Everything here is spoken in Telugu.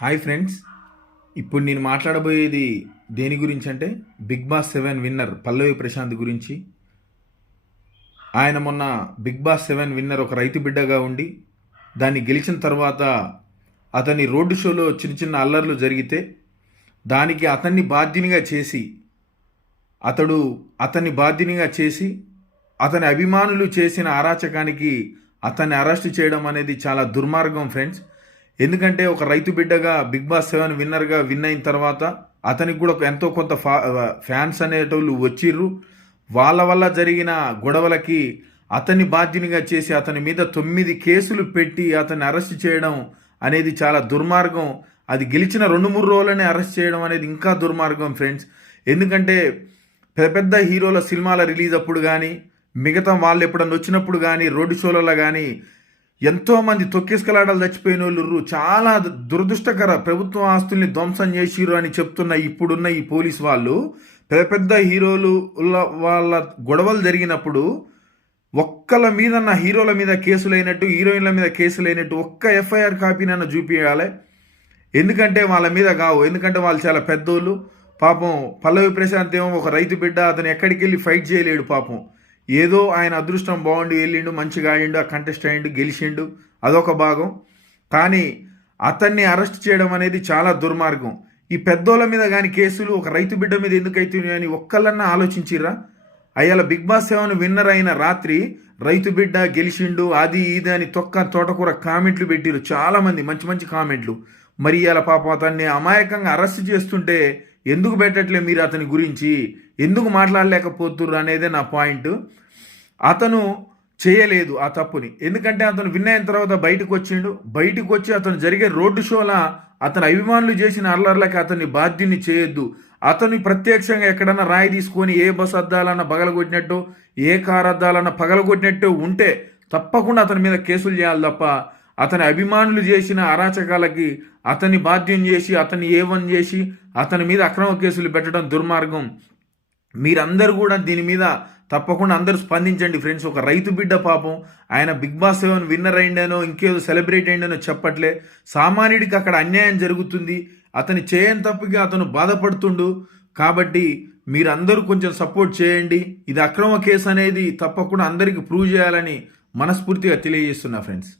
Hi friends. ఇప్పుడు నేను మాట్లాడబోయేది దేని గురించి అంటే బిగ్ బాస్ 7 విన్నర్ పల్లవి ప్రశాంత్ గురించి. ఆయన మొన్న బిగ్ బాస్ 7 విన్నర్ ఒక రైతు బిడ్డగా ఉండి దాన్ని గెలిచిన తర్వాత అతని రోడ్డు షోలో చిన్న చిన్న అల్లర్లు జరిగితే దానికి అతన్ని బాధ్యునిగా చేసి అతని అభిమానులు చేసిన అరాచకానికి అతన్ని అరెస్ట్ చేయడం అనేది చాలా దుర్మార్గం ఫ్రెండ్స్. ఎందుకంటే ఒక రైతు బిడ్డగా బిగ్ బాస్ 7 విన్నర్గా విన్ అయిన తర్వాత అతనికి కూడా ఎంతో కొంత ఫ్యాన్స్ అనేటోళ్ళు వచ్చిర్రు. వాళ్ళ వల్ల జరిగిన గొడవలకి అతన్ని బాధ్యునిగా చేసి అతని మీద 9 కేసులు పెట్టి అతన్ని అరెస్ట్ చేయడం అనేది చాలా దుర్మార్గం. అది గెలిచిన 2-3 రోజులనే అరెస్ట్ చేయడం అనేది ఇంకా దుర్మార్గం ఫ్రెండ్స్. ఎందుకంటే పెద్ద పెద్ద హీరోల సినిమాల రిలీజ్ అప్పుడు కానీ మిగతా వాళ్ళు ఎప్పుడన్నా వచ్చినప్పుడు కానీ రోడ్డు షోలలో కానీ ఎంతోమంది తొక్కిసకలాటలు చచ్చిపోయిన వాళ్ళు చాలా దురదృష్టకర ప్రభుత్వ ఆస్తుల్ని ధ్వంసం చేసిరు అని చెప్తున్న ఇప్పుడున్న ఈ పోలీస్ వాళ్ళు పెద్ద పెద్ద హీరోలు వాళ్ళ గొడవలు జరిగినప్పుడు హీరోల మీద కేసులైనట్టు హీరోయిన్ల మీద కేసులైనట్టు ఒక్క ఎఫ్ఐఆర్ కాపీనైనా చూపించాలి. ఎందుకంటే వాళ్ళ మీద కావు, ఎందుకంటే వాళ్ళు చాలా పెద్దోళ్ళు. పాపం పల్లవి ప్రశాంత్ ఏమో ఒక రైతు బిడ్డ, అతను ఎక్కడికి వెళ్ళి ఫైట్ చేయలేడు పాపం. ఏదో ఆయన అదృష్టం బాగుండి వెళ్ళిండు, మంచిగా ఆడిండు, ఆ కంటెస్ట్ అయ్యిండు, గెలిచిండు, అదొక భాగం. కానీ అతన్ని అరెస్ట్ చేయడం అనేది చాలా దుర్మార్గం. ఈ పెద్దోళ్ళ మీద కానీ కేసులు ఒక రైతు బిడ్డ మీద ఎందుకు అవుతున్నాయి అని ఒక్కళ్ళన్నా ఆలోచించిర్రా? అయ్యాల బిగ్ బాస్ 7 విన్నర్ అయిన రాత్రి రైతు బిడ్డ గెలిచిండు అది ఇది అని తోటకూర కామెంట్లు పెట్టిరు చాలామంది, మంచి మంచి కామెంట్లు. మరి ఇవాళ పాపం అతన్ని అమాయకంగా అరెస్ట్ చేస్తుంటే ఎందుకు పెట్టట్లే మీరు? అతని గురించి ఎందుకు మాట్లాడలేకపోతుర్రు అనేదే నా పాయింట్. అతను చేయలేదు ఆ తప్పుని, ఎందుకంటే అతను విన్ అయిన తర్వాత బయటకు వచ్చి అతను జరిగే రోడ్డు షోలా అతని అభిమానులు చేసిన అల్లర్లకి అతన్ని బాధ్యుని చేయొద్దు. అతన్ని ప్రత్యక్షంగా ఎక్కడన్నా రాయి తీసుకొని ఏ బస్ అద్దాలన్నా పగలగొట్టినట్టు ఏ కార్ అద్దాలన్నా పగలగొట్టినట్టు ఉంటే తప్పకుండా అతని మీద కేసులు చేయాలి తప్ప అతని అభిమానులు చేసిన అరాచకాలకి అతన్ని బాధ్యం చేసి అతన్ని ఏవన్ చేసి అతని మీద అక్రమ కేసులు పెట్టడం దుర్మార్గం. మీరందరూ కూడా దీని మీద తప్పకుండా అందరూ స్పందించండి ఫ్రెండ్స్. ఒక రైతు బిడ్డ పాపం ఆయన బిగ్ బాస్ 7 విన్నర్ అయిండనో ఇంకేదో సెలబ్రేట్ అయిండనో చెప్పట్లే. సామాన్యుడికి అక్కడ అన్యాయం జరుగుతుంది, అతని చేయని తప్పుగా అతను బాధపడుతుండు. కాబట్టి మీరందరూ కొంచెం సపోర్ట్ చేయండి. ఇది అక్రమ కేసు అనేది తప్పకుండా అందరికీ ప్రూవ్ చేయాలని మనస్ఫూర్తిగా తెలియజేస్తున్నా ఫ్రెండ్స్.